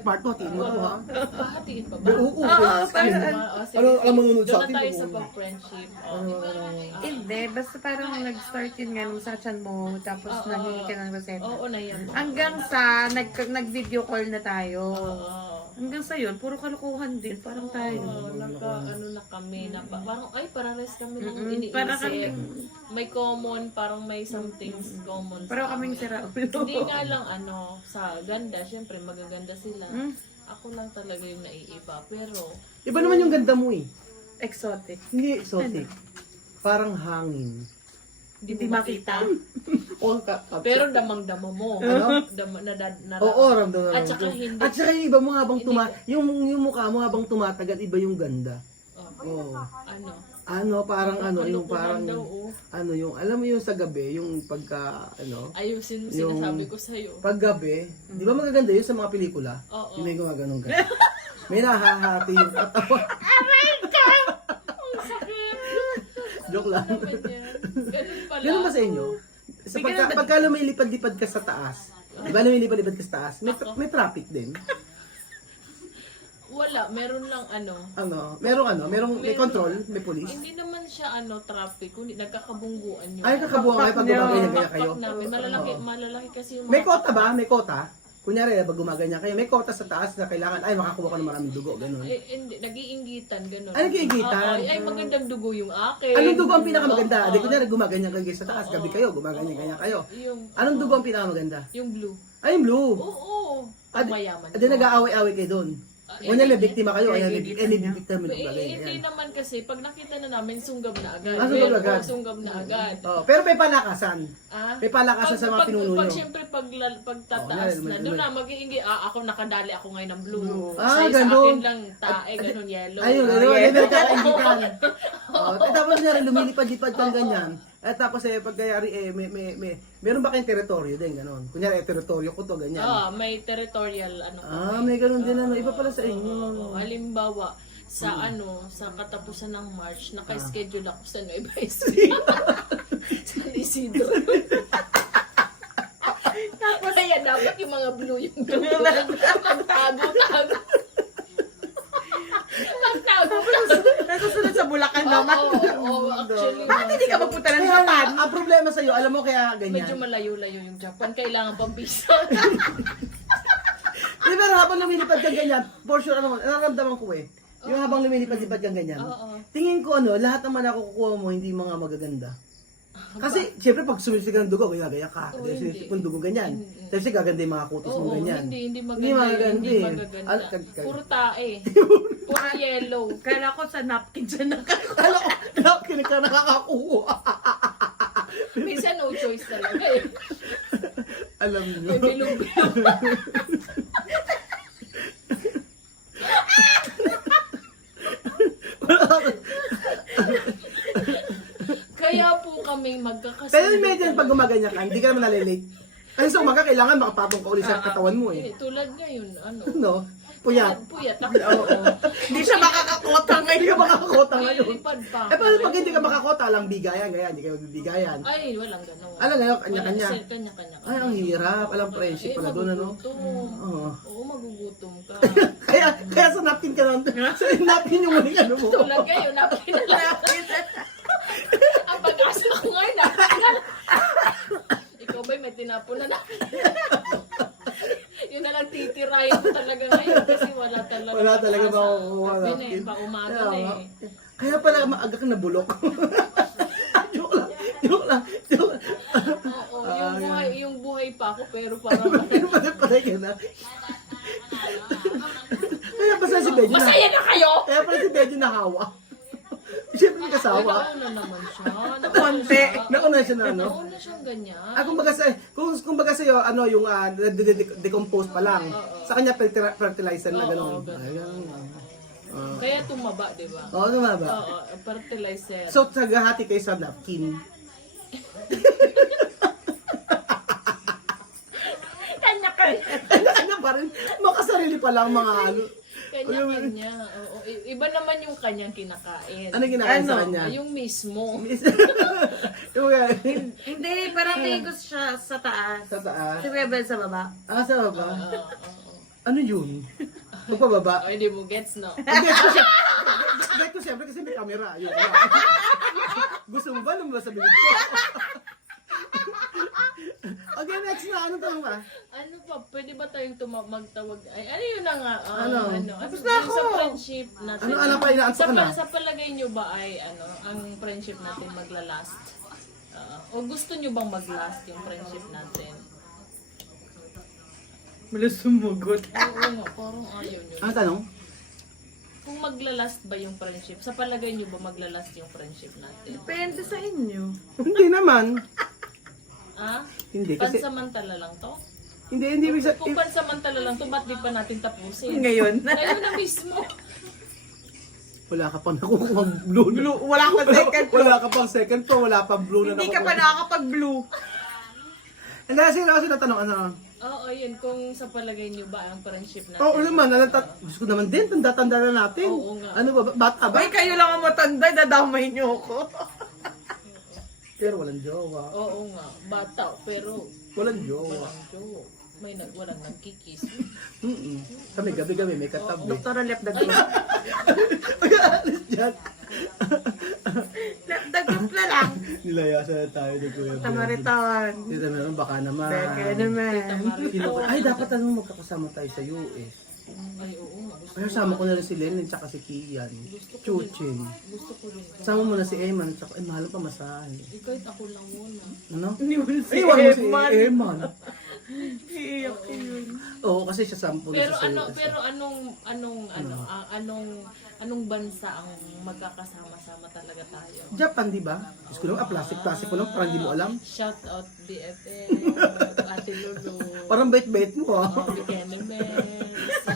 tayong part 2, tingin mo to ha. Hahatiin pa ba? Oo, Sige, ano sige. ang manunod sa Doon atin? na tayo sa pag-friendship. Hindi, basta parang nag-start yun nga nung sa chan mo, tapos nanghingi ka ng reseta. Oo na yan. Hanggang sa nag-video call na tayo. Hanggang sa yun, puro kalokohan din, parang tayo. Ano na kami, na parang, parares kami ng iniisip. Para kami, May common, parang may something common. pero sa kaming amin. sira Hindi nga lang, sa ganda, syempre magaganda sila. Ako lang talaga yung naiiba, pero, Iba naman yung ganda mo eh. exotic. Hindi exotic. Parang hangin. hindi makita. O, Pero damang-dama mo. Ano? Oo, ramdam At saka hindi. At saka yung iba mo habang yung mukha mo habang tumatagal, iba yung ganda. Oo. Parang yung parang yung alam mo yung sa gabi, yung pagka Ayusin mo yung- sinasabi ko sa'yo. paggabi, di ba magaganda yun sa mga pelikula? Oo. Yung may gumaganon ka. May nahahati yung katawan. Joke lang. Ganun pala. Ganun ba sa inyo? Pagka lumilipad-lipad ka sa taas, di ba lumilipad-lipad ka sa taas, may traffic din. Wala, meron lang Merong may control, may police. Hindi naman siya traffic, kundi nagkakabungguan yun. Ay, kakabuha kayo pag gumaganya kaya kayo. Pakpak namin, malalaki kasi yung May kota ba? May kota? Kunyari, pag gumaganya kayo, may kota sa taas na kailangan, makakuha ka ng maraming dugo, gano'n. Hindi, nag-iingitan, gano'n. Ay, nag-iingitan? Ay, magandang dugo yung akin. Anong dugo ang pinakamaganda? Di kunyari, gumaganya kayo sa taas, gabi kayo, gumaganya kayo. Anong dugo ang pinakamaganda? Yung blue. Ay, yung blue. Oo. Mayaman. Adi nag-aaway-aaway kayo doon. Kunyari, biktima kayo, ay biktima mo Hindi naman kasi, pag nakita na namin, sunggab na agad. Sunggab agad. Sunggab na agad. Pero may palakasan. May palakasan sa mga Pag pinuno nyo. siyempre, pagtataas na, doon na, mag-iingi, ako nakadali ako ngayon ng blue. Ah, Sa ganun. akin lang, ganun, yellow. Ayun, ay nagkakaingitan. Tapos nga rin, lumilipad-lipad kang ganyan. Tapos pagkayari, meron ba kayong teritoryo din, gano'n? Kunyari, teritoryo ko to, ganyan. May territorial, May gano'n din, iba pala sa inyo. Halimbawa, sa katapusan ng March, naka-schedule ako sa Nueva Ecija. Sa Isidro. Kaya dapat yung mga blue yung nagtago. Nasusunod sa Bulacan naman. Oo, actually. Bakit hindi ka magpunta ng Japan? Ang problema sa'yo, alam mo kaya ganyan. Medyo malayo-layo yung Japan. Kailangan pang visa. Pero habang lumilipad kang ganyan, for sure, nararamdaman ko yung habang lumilipad-lipad kang ganyan, tingin ko lahat naman nakukuha mo, hindi mga magaganda. Kasi, siyempre, pag sumisip ka ng dugo, gaya ka. Sumisip ng dugo, ganyan. Kasi gaganda yung mga kutis mo ganyan. Hindi maganda. Hindi magaganda. Puro tae. Puro yellow. Kala ko sa napkin siya Alam ko, kinig ka nakakakuha. Minsan no choice talaga eh. Alam nyo. May bilog-bilog. Kaya po kami magkakasama. Pero imagine pag gumaganya ka, hindi ka naman nalilate. Kasi sa umaga, kailangan makapatong ka ulit sa katawan mo Tulad ngayon, No? Puyat. Puyat. Hindi siya makakakota Hindi ka makakota ngayon. Lilipad pa. Paano pag hindi ka makakota, lang bigayan, gaya, hindi kayo bigayan. Ay, walang gano'n. Alam ngayon, kanya-kanya. Kanya-kanya. Ay, ang hirap. Alam, friendship pala doon, ano? Oo, magugutom ka. Kaya sa napkin ka naman. Sa napkin yung muling ano mo. Tulad ngayon, napkin na lang. Ang pag-asa ko ngayon, napkin na lang. Ikaw ba'y may tinapon na napkin? Yun na lang titirahin mo talaga ngayon kasi wala talaga. Wala talaga pag-asa. makukuha Yun napkin. eh, pa-umaga na eh. Kaya pala maaga kang nabulok. Joke lang. Oo, yung buhay pa ako pero parang Patay ka na. Kaya pa si Benji masaya na kayo! Kaya pala si Benji nahawa. Siyempre may kasawa. Nauna naman siya. Konti. Nauna siya na ano. Nauna siyang ganyan. Kung baga sa'yo, yung decompose pa lang. Sa kanya fertilizer na gano'n. Kaya tumaba, di ba? Oo, naman ba? Oo, fertilizer. So, tagahati kayo sa napkin. Kanya pa rin. Makasarili pa lang mga ano. Kanya-kanya. Oo. Iba naman yung kanyang kinakain. Ano ginakain sa kanya? Yung mismo. Hindi, parang tingin ko siya sa taas. Sa taas? Si Rebel sa baba. Sa baba? Ano yun? Magpababa? O, hindi mo gets, no? Get ko siyempre kasi may camera. Yun, wala. Gusto mo ba lumabas sa bibig ko? Okay, next na. Anong tanong ba? Ano pa, pwede ba tayong magtawag? Ay, ano yun na nga? Ano? Tapos na yung ako. sa friendship natin. Ano pa, inaantok ka na? Sa palagay nyo ba ay, ang friendship natin maglalast? O gusto nyo bang maglast yung friendship natin? Malas sumugot. Oo nga, parang ayaw nyo. Ano tanong? Kung maglalast ba yung friendship? Sa palagay nyo ba maglalast yung friendship natin? Depende sa inyo. Hindi naman. Ah? Hindi kasi Pansamantala lang to? hindi bisa Kung pansamantala lang to, ba't di pa natin tapusin? Ngayon. Ngayon na mismo. wala ka pang nakukuha blue. Blue, wala ka second floor. Wala ka pang second floor, wala pang blue na Hindi ka pa nakukuha. nakakapag-blue. Hindi kasi natanong ano. Oo, yun. Kung sa palagay nyo ba ang friendship natin? Oo naman, gusto ko naman din, tanda-tanda na natin. Oo nga. Ano ba, bata ba? Ay, kayo lang ang matanda, dadamay niyo ako. Pero walang jowa. Oo nga. Bata, pero Walang jowa. walang joke. Walang nagkikis. Kami gabi-gabi may katabi. Doktora Lep Dagrup. Pag-aalis dyan. Lep Dagrup na lang. Nilayasan na tayo ni Kuya Ben. Tamaritan. Dito meron baka naman. Beke naman. Ay, dapat magkakasama tayo sa US. Ay, oo nga. Ay, sama ko na rin si Lennon tsaka si Kian. Chuchin. Gusto ko rin. Sama mo na si Eman tsaka, mahal pa masahe. Kahit ako lang muna. Ano? Iniwan si Iwan mo si Eman. Eman. Iiyak yun. Oo, kasi siya sample Pero sa ano, US. pero anong bansa ang magkakasama-sama talaga tayo? Japan, di ba? Gusto ko lang, plastic mo lang, parang di mo alam. Shout out BFF, Ate Lulu. Parang bait-bait mo ah.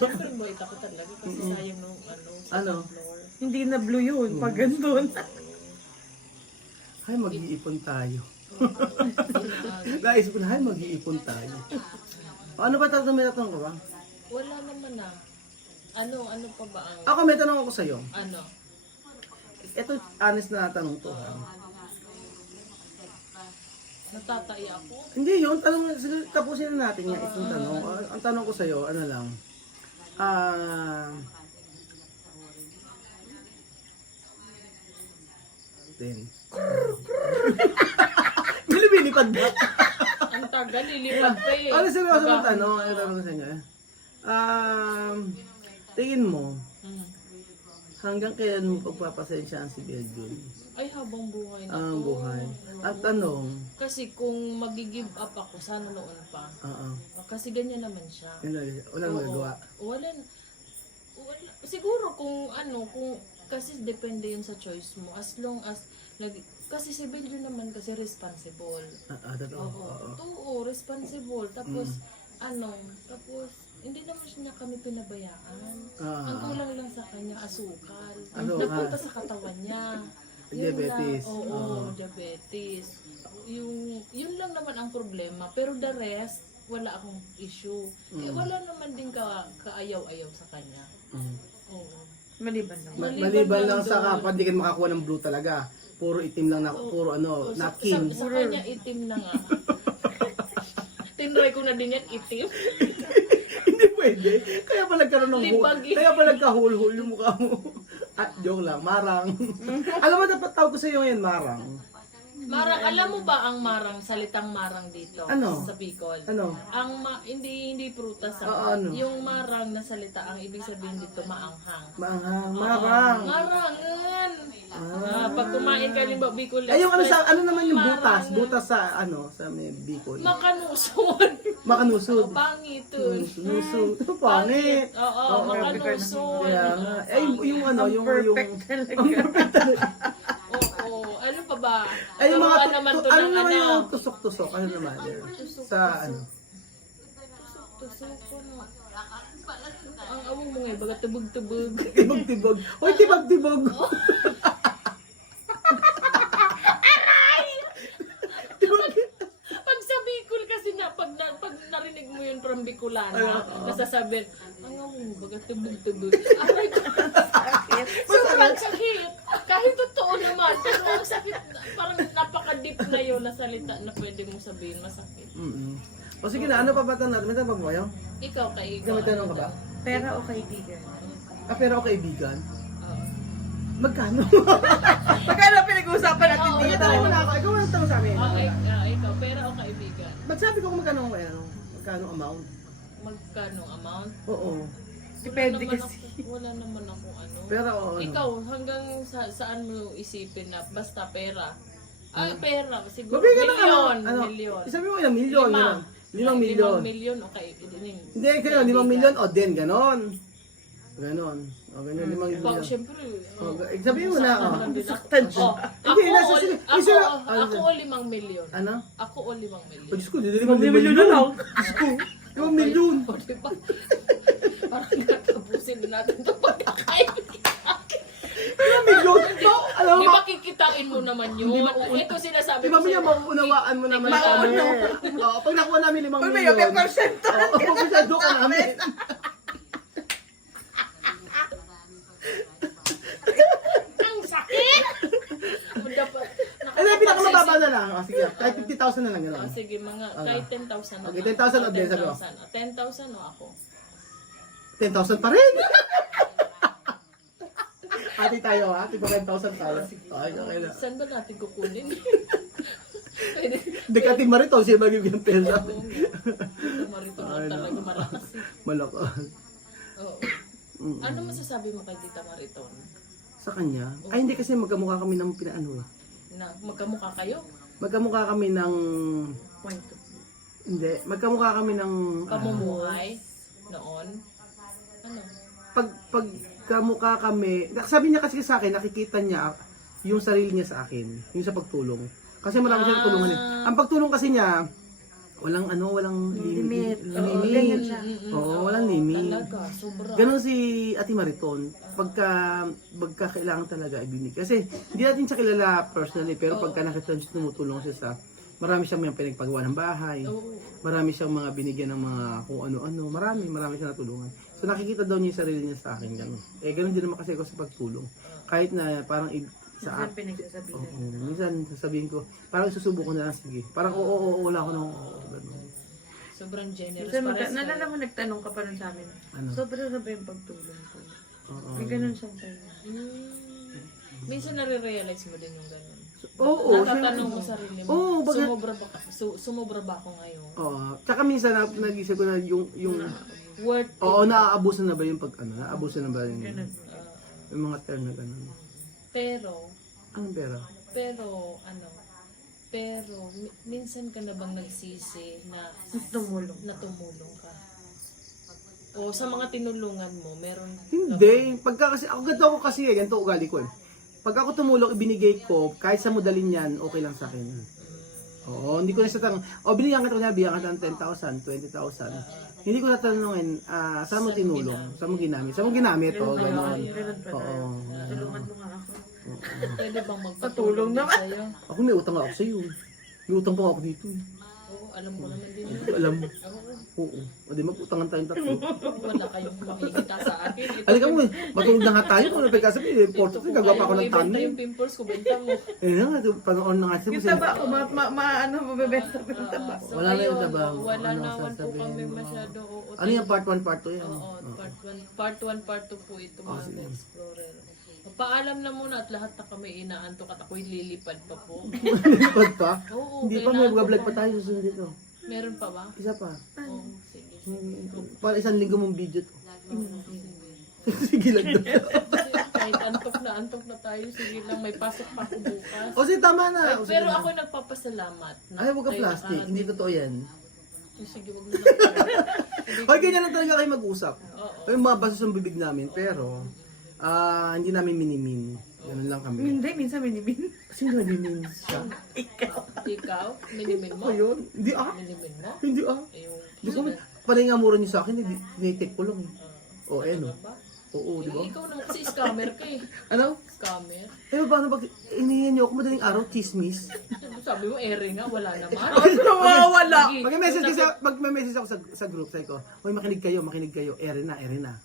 Siyempre boy, ako talaga kasi sayang nung Ano? floor. Hindi na blue yun, pag ganun. Ay, mag-iipon tayo. Guys, ay, mag-iipon tayo. O, ano ba may tatanong ko ba? Wala naman na. Ano pa ba ang, Ako, may tanong ako sa'yo. ano? Ito, honest na tanong to. Ha? Natatay ako? Hindi, yung tanong, sige, tapusin na natin nga itong tanong. Ang tanong ko sa'yo, ano lang, then, Bilibinipad ba? Ang tagal, lilipad pa eh. Ano seryoso ng Baka- tanong? Ano tanong ko sa inyo? Tingin mo, Mm. hanggang kailan mo pagpapasensyaan si Belgium? Ay, habang buhay na Ang to. buhay. Ang tanong, Kasi kung mag-give up ako, sana noon pa. Kasi ganyan naman siya. walang Oo. magagawa. Wala. Siguro kung kasi depende yun sa choice mo. As long as, kasi si Belgium naman kasi responsible. Totoo. Oo, responsible. Tapos, tapos, hindi naman niya kami pinabayaan. Ang kulang lang sa kanya, asukal. Asukal. Napunta sa katawan niya. Yun Diabetes. lang. Oo, diabetes. Yun lang naman ang problema. Pero the rest, wala akong issue. Wala naman din kaayaw-ayaw sa kanya. Oo. Maliban lang. Maliban lang sa doon. kapag di ka makakuha ng blue talaga. Puro itim lang na, puro napkin. Sa kanya itim na nga. Tinry ko na din yan itim. Hindi pwede. Kaya pa nagkaroon ng Libag eh. Kaya pa nagkahul-hul yung mukha mo. At joke lang, Marang. Alam mo, dapat tawag ko sa iyo ngayon, Marang. Marang, alam mo ba ang marang, salitang marang dito Ano? sa Bicol? Ano? Hindi prutas ano? Yung marang na salita, ang ibig sabihin dito maanghang. Maanghang, Marang. Marangan! Pag kumain ka limba Bicol Ay, yung Express, ano naman yung butas? marangan. Butas sa may Bicol. Makanusod. Makanusod. Pangitun. Nusod. Pangit. Oo, makanusod. Kaya nga. Eh, yung Perfect talaga. Oo, ano pa ba? Ay, yung mga Turuan naman to ano ng naman yung tusok-tusok? Ano naman yun? Sa ano? Tusok ko na. Ang awang mo ngayon, baga tubog-tubog. Tibag-tibag. Hoy, tibag-tibag. Pag sa Bicol kasi pag narinig mo yun from Bicolana, nasasabihin, ang awang mo, baga tubog-tubog. Aray ko. Sobrang sakit. Kahit totoo naman, pero ang sakit, parang napaka-deep na yun na salita na pwede mong sabihin, masakit. O sige na, ano pa ba natin? May tanong ba kayo? Ikaw kay Ikaw may tanong ka ba? Pera o kaibigan? Ah, pero ako kaibigan. Oo. Magkano? Magkano pinag-uusapan natin Oo, dito? Tanong mo na ako. Ikaw ang tanong sa amin. Okay, ikaw, pera o kaibigan? Ba't sabi ko kung magkano ang magkano amount? Magkano amount? Oo. Depende Wala naman kasi. wala naman ako ano. Pero ano? Ikaw, hanggang saan mo isipin na basta pera? Ay, pera. Siguro Mabigyan ng milyon. ano? Milyon. Isabi mo ilang milyon. Lima. Limang milyon. 5 milyon, okay. Hindi, Hindi, kayo, 5 milyon o din, ganon. Ganon. O, ganyan, 5 milyon. Pag, syempre, Sabihin mo na, o. Saktan siya. Hindi, nasa sila. Ako o 5 milyon. Ano? Ako o 5 milyon. Diyos ko, hindi 5 milyon milyon na lang. Diyos ko, 5 milyon. O, diba? Parang natapusin din natin ito pagkakain. 5 milyon. Alam Di mo, ba kikitain mo naman yun? Ito sinasabi Di ba niya mauunawaan mo naman kami? Oo, pag nakuha namin 5 Pag may milyon. 10% Oo, pagkasado ka namin. Ang sakit! Dapat, Ano, pinakamababa na lang. O, sige, kahit 50,000 na lang. Oh, Gano'n. sige, mga kahit 10,000 na. Okay, 10,000 o din, sabi ko. 10,000 o ako. 10,000 pa rin. Ati tayo ha, tipo 10,000 tayo. Okay, okay na. Saan ba natin kukunin? Pwede. Hindi ka Ate Marito, siya magiging pera. Marito na talaga malakas eh. Malakas. Oo. Mm. Ano masasabi mo kay Tita Mariton? Sa kanya? Ay, hindi kasi magkamukha kami ng pinaano eh. Na magkamukha kayo? Magkamukha kami ng... Point of view. Hindi, magkamukha kami ng... Pamumuhay? Noon? Ano? Pagkamukha kami... Sabi niya kasi sa akin, nakikita niya yung sarili niya sa akin. Yung sa pagtulong. Kasi marami siyang tulungan eh. Ang pagtulong kasi niya, walang Limit. limit. Oo, ganyan siya. Oo, walang limit. Talaga, sobra. Ganon si Ate Mariton, pagka kailangan talaga ibinig. Kasi hindi natin siya kilala personally, pero pagka nakita siya tumutulong siya sa, marami siyang mga pinagpagawa ng bahay, Oo. marami siyang mga binigyan ng mga kung ano-ano, marami siyang natulungan. So nakikita daw niya yung sarili niya sa akin, ganon. Eh ganon din naman kasi ako sa pagtulong. Kahit na parang sa Minsan pinagsasabihan. oo, minsan sasabihin ko, parang isusubo ko na lang, sige. Parang oo, wala ko nang oo, ganon. Sobrang generous. Minsan, Pares nalala kayo. mo, nagtanong ka pa rin sa amin. Ano? Sobra na ba yung pagtulong ko? Oo. May ganun siyang tayo. Minsan nare-realize mo din yung gano'n. Oo, Natatanong mo sarili mo. Oo, bakit? Sumobra ba ako ngayon? Oo. Tsaka minsan nag-isip ko na yung Worth it. oo, naaabuso na ba yung naaabuso na ba yung, Ganun. yung mga term na gano'n? Pero, Anong pera? pero, minsan ka na bang nagsisi na Tumulong. tumulong ka? O sa mga tinulungan mo, meron Hindi. Pagka kasi, ganito ugali ko eh. Pag ako tumulong, ibinigay ko, kahit sa modalin yan, okay lang sa akin. Oo, hindi ko na sa tanong, binigyan ka ng 10,000, 20,000. Hindi ko na tanongin, saan mo tinulong? Saan mo ginamit? Saan mo ginamit? Oo, gano'n. Ganun pa Oo. tayo. Tulungan mo nga ako. Pwede bang Patulong magpatulong naman. sa'yo? Ako may utang ako sa iyo. May utang pa ako dito. Oo, alam ko naman din. Alam mo. Oo, Oo. O di mag-utangan tayong tatlo. wala kayong makikita sa akin. Halika mo, matulog na nga tayo. Kung napagkasabi, report ko, gagawa pa ako ng Ibenta thumbnail. yung pimples ko, benta mo. Eh nga, panoon na nga siya. Yung taba ko, mabibenta pa yung taba. So, Wala na yung ayun, tabang. Wala Ano naman po sasabihin kami mo? masyado. Ano yung part 1, part 2 yan? Oo, part 1, part 2 po ito mga sige. explorer. Paalam na muna at lahat na kami inaantok at ako'y lilipad pa po. Lipad pa? Oo, Hindi pa, may kailangan vlog ko pa tayo susunod dito. Meron pa ba? Isa pa. Oo, sige. Para 1 linggo mong video to. Oo, sige. Sige lang daw. Kasi kahit antok na tayo, sige lang, may pasok pa ako bukas. O sige, tama na. Ay, O, sige pero na. ako nagpapasalamat. na Ay, huwag ka kayo plastic. nakarating. Hindi totoo yan. Ay, sige, wag mo lang. Hoy, ganyan lang talaga kayo mag-usap. Oo. Ay, mabasa sa bibig namin, pero hindi namin minimin. Ganun lang kami. Hindi, minsan minibin. Sino nagmimin siya? Ikaw, minimin mo? Ako yun? Hindi Minimin mo? Hindi Ayun. Di ko, parang nga mura niyo sa akin, tinitik ko lang. O, ano? Ba? Oo, di ba? Ikaw naman kasi scammer ka eh. Ano? Scammer. Eh, paano pag inihin niyo ako madaling araw, chismis? Sabi mo, ere nga, wala naman. Nawawala. Sige. Mag-message ako sa group, sabi ko, hoy, makinig kayo, ere na.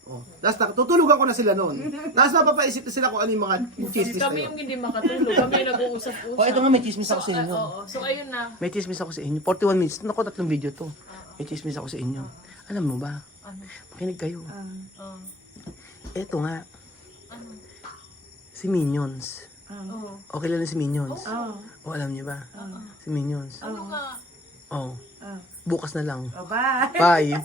O, tapos tutulugan ko na sila noon. Tapos mapapaisip na sila kung ano yung mga chismis na Kami yun. yung hindi makatulog. Kami yung nag-uusap-usap. O, ito nga, may chismis ako sa inyo. Oo. So, ayun na. May chismis ako sa inyo. 41 minutes. Naku, 3 video to. may chismis ako sa inyo. Alam mo ba? Ano? Makinig kayo. Oh. Eto nga, Ano? si Minions. Oh. Okay lang si Minions. Oh. O alam niyo ba? Oo. Si Minions. Ano nga? Oh, bukas na lang. Oh, bye. Bye!